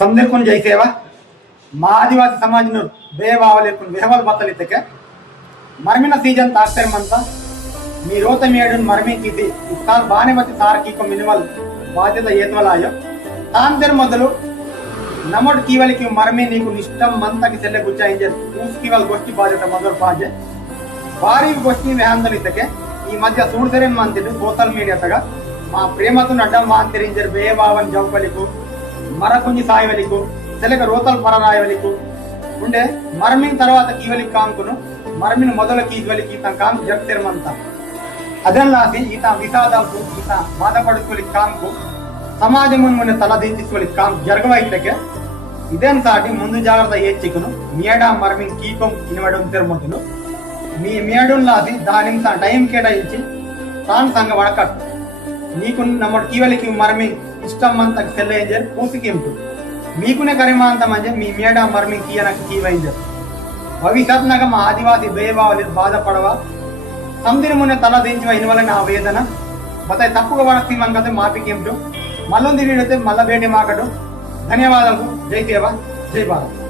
समदेर जय सेवा मा आदिवासी समाज बेवावलेकुन वेहवल बतलितके मरमिन सीजन ताक्तर मंता मी रोत मेडन मरमी कीति इसाल बाने मति सारकी को मिनिमल बाध्यता येतवलायो तांदर ಮೊದಲು नमोड कीवल की मरमी नीकु निष्ठम मंता की सेले गुच्चा इंजर उस कीवल गोष्ठी बाध्यता ಮೊದಲು पाजे भारी गोष्ठी वेहंदलितके ಈ ಮಧ್ಯ ಸೂಡ್ಸರೆನ್ ಮಾಂತಿದ್ದು ಸೋಶಲ್ ಮೀಡಿಯಾ ತಗ మా ప్రేమతో అడ్డం వాంతిరింజర్ బేబావన్ జౌపలికు మరకుంజి సాయవలికు సెలక రోతల్ పరరాయవలికు ఉండే మరమిన తర్వాత కీవలికి కాంకును మరమిన మొదల కీవలికి తన కాం జగతిర్మంత ಅದಲ್ಲಾಸಿ ಈತ ವಿಷಾದಕ್ಕೂ ಈತ ಬಾಧಪಡಿಸುವಲಿಕ್ಕೆ ಕಾಂಕು ಸಮಾಜಮುನ್ ಮುನ್ನ ತಲದಿಂಚಿಸುವಲಿಕ್ಕೆ ಕಾಂ ಜರಗವೈತಕ್ಕೆ ಇದೇನ್ ಸಾಟಿ ಮುಂದು ಜಾಗ್ರತ ಹೆಚ್ಚಿಕನು ಮೇಡ ಮರಮಿನ ಕೀಪಂ ಇನ್ವಡಂ ತಿರ್ಮೊದಲು మీ మేడుల్లాసి దాని టైం కేటాయించి తాను సంగ వడకట్ నీకు నమ్మడు కీవలికి మరమి ఇష్టం అంత సెల్లైంజర్ పూసికింపు మీకునే కరిమాంత మంచి మీ మేడ మరమి కీయనకు కీవైంజర్ భవిష్యత్నగ మా ఆదివాసి బేబావలి బాధపడవా సందిని మున్న తల దించి ఇన్వల నా వేదన బతాయి తప్పుగా వడక్తి మనకైతే మాపికింపు మళ్ళొంది వీడితే మళ్ళా భేటీ మాకడు ధన్యవాదాలు జై సేవ జై భారత్.